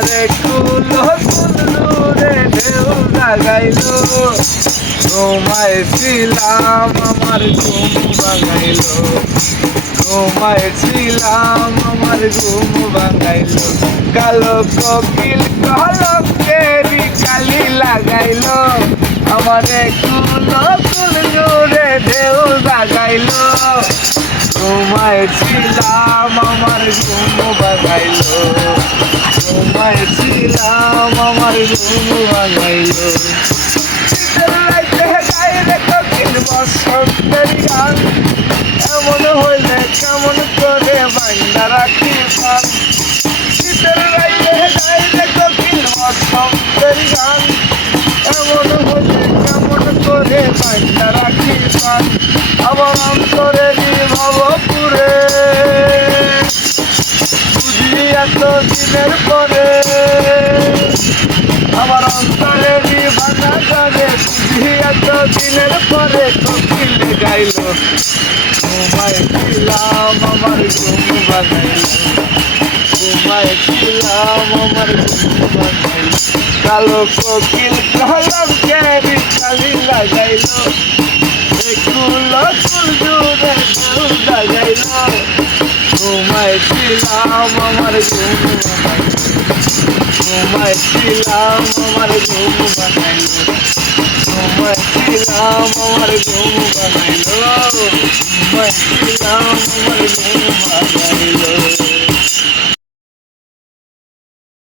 আমারে কুলো কুলুরে ঢেউ লাগাইলো ঘুমাইছিলাম আমার ঘুম ভাঙাইলো ঘুমাইছিলাম আমার ঘুম ভাঙাইলো কালো কোকিল কলকেরি কালি লাগাইলো আমারে কুলো কুলুরে ঢেউ লাগাইলো ঘুমাইছিলাম আমার ঘুম ভাঙাইলো ঘুমাইছিলাম আমার ঘুম ভাঙাইলো বসন্তের গান এমন হইলে কেমন করে বাংলা রাখি পান শীতের রাইতে গাইলে কোকিল বসন্তের গান এমন হইলে কেমন করে বাংলা রাখি পান আমার অন্তরে ভবপুরে বুঝি এত দিনের পরে আমার অন্তরে ভাঙা গানে বুঝি এত দিনের পরে কোকিল গাইলো ঘুমাইছিলাম আমার ঘুম ভাঙাইলো ঘুমাইছিলাম আমার ঘুম ভাঙাইলো কালো কোকিল কলকেরি কালি লাগাইলো কুলো কুলুরে ঢেউ লাগাইলো ঘুমাইছিলাম আমার ঘুম ভাঙাইলো ঘুমাইছিলাম আমার ঘুম ভাঙাইলো ঘুমাইছিলাম আমার ঘুম ভাঙাইলো ঘুমাইছিলাম আমার ঘুম